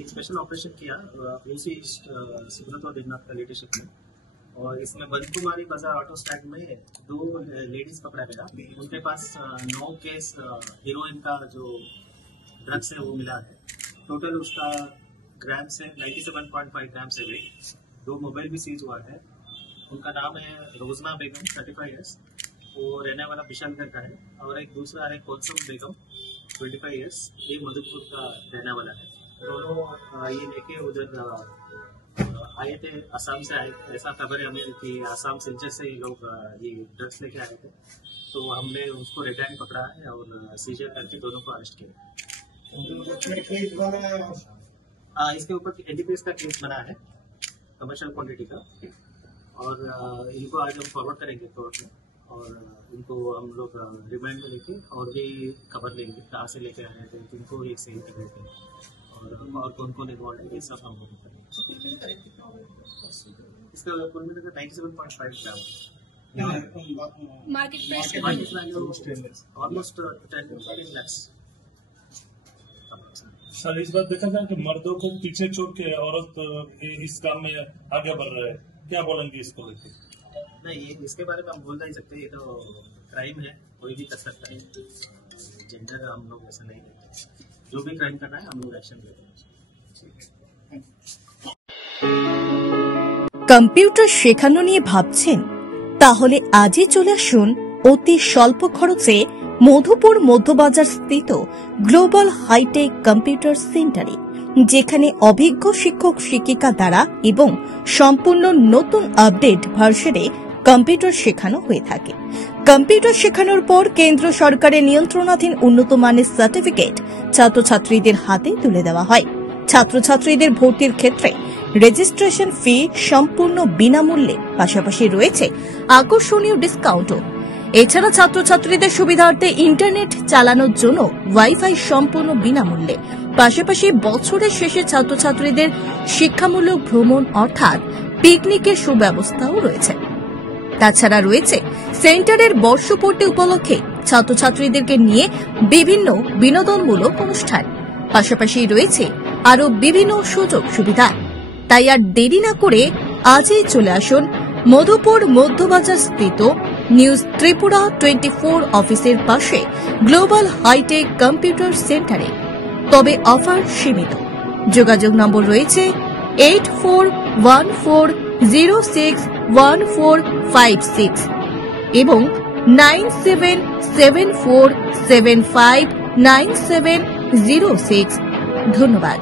एक special operation किया UC Subrat और दिगनाथ का लीडरशिप में, और इसमें बंद कुमारी बाजार ऑटो स्टैंड में 2 लेडीज पकड़ा गया। उनके पास 9 केस हीरोइन का जो ड्रग्स है वो मिला है। टोटल उसका ग्राम से 97.5 ग्राम से वेट। 2 मोबाइल भी सीज हुआ है। उनका नाम है रोजना बेगम 35 ईयर्स, वो रहने वाला विशालगढ़ का है, और एक दूसरा है कोलसम बेगम 25 ईयर्स, ये मधुपुर का रहने वाला है। दोनों ये लेके उधर आए थे, असम से आए। ऐसा खबर है हमें कि असम सिलचर से ये लोग ये ड्रग्स लेके आए थे, तो हमने उसको रिटर्न पकड़ा है और सीजर करके दोनों को अरेस्ट किया। इसके ऊपर एनडीपीएस का केस बना है, कमर्शियल क्वांटिटी का, और इनको आज हम फॉरवर्ड करेंगे कोर्ट में, और इनको हम लोग रिमांड में लेके और भी खबर लेंगे कहाँ से लेके आए थे, किनको ये सही कर रहे थे और कौन कौन इन्वॉल्व है, ये सब हम लोग करेंगे। इसका कुल मिलाकर 97.5 gram market value almost 10 lakhs। Sir, इस बार देखा जाए कि मर्दों को पीछे छोड़ के औरत इस काम में आगे बढ़ रहे हैं, क्या बोलेंगे इसको लेकर? नहीं, इसके बारे में हम बोल नहीं सकते, ये तो क्राइम है, कोई भी कर सकता है। जेंडर हम लोग ऐसा नहीं करते, जो भी क्राइम करना है हम लोग एक्शन लेते हैं। কম্পিউটার শেখানো নিয়ে ভাবছেন? তাহলে আজই চলে আসুন অতি স্বল্প খরচে মধুপুর মধ্যবাজার স্থিত গ্লোবাল হাইটেক কম্পিউটার সেন্টারে, যেখানে অভিজ্ঞ শিক্ষক শিক্ষিকা দ্বারা এবং সম্পূর্ণ নতুন আপডেট ভার্সনে কম্পিউটার শেখানো হয়ে থাকে। কম্পিউটার শেখানোর পর কেন্দ্র সরকারের নিয়ন্ত্রণাধীন উন্নত মানের সার্টিফিকেট ছাত্রছাত্রীদের হাতে তুলে দেওয়া হয়। ছাত্রছাত্রীদের ভর্তির ক্ষেত্রে রেজিস্ট্রেশন ফি সম্পূর্ণ বিনামূল্যে, পাশাপাশি রয়েছে আকর্ষণীয় ডিসকাউন্টও। এছাড়া ছাত্রছাত্রীদের সুবিধার্থে ইন্টারনেট চালানোর জন্য ওয়াইফাই সম্পূর্ণ বিনামূল্যে, পাশাপাশি বছরের শেষে ছাত্রছাত্রীদের শিক্ষামূলক ভ্রমণ অর্থাৎ পিকনিকের সুব্যবস্থাও রয়েছে। তাছাড়া রয়েছে সেন্টারের বর্ষপূর্তি উপলক্ষে ছাত্রছাত্রীদেরকে নিয়ে বিভিন্ন বিনোদনমূলক অনুষ্ঠান, পাশাপাশি রয়েছে আরও বিভিন্ন সুযোগ সুবিধা। তাই আর দেরি না করে আজই চলে আসুন মধুপুর মধ্যবাজার স্থিত নিউজ ত্রিপুরা 24 অফিসের পাশে গ্লোবাল হাইটেক কম্পিউটার সেন্টারে। তবে অফার সীমিত। যোগাযোগ নম্বর রয়েছে 8414061456 এবং 9774759706। ধন্যবাদ।